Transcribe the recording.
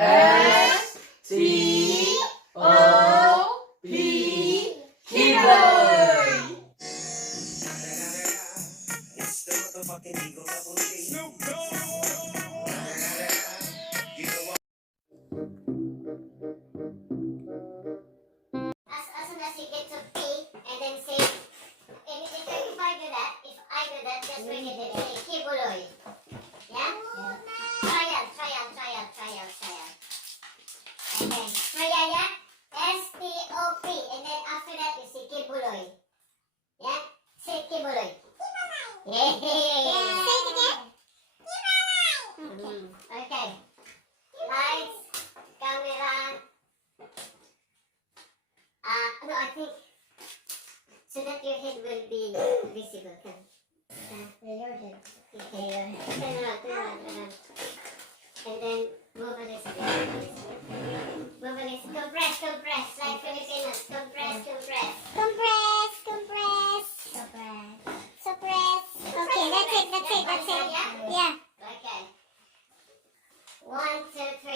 S-T-O-P, Keyboy! It's the motherfucking Eagle Double G. Snoop Dogg. You know what? As soon as you get to P and then say, and if I do that, just bring it and say Kibuloy. Yeah? Try out. Okay. Try out. S-T-O-P. And then after that you say Kibuloy. Yeah? Say Kibuloy. Yeah. Say it again. Okay. Lights, camera. No, I think so that your head will be visible. Your head. Okay, your head. Turn around. And then move a little bit. Compress. Like Filipinos. Compress. Okay, that's it. Yeah. Okay. 1, 2, 3.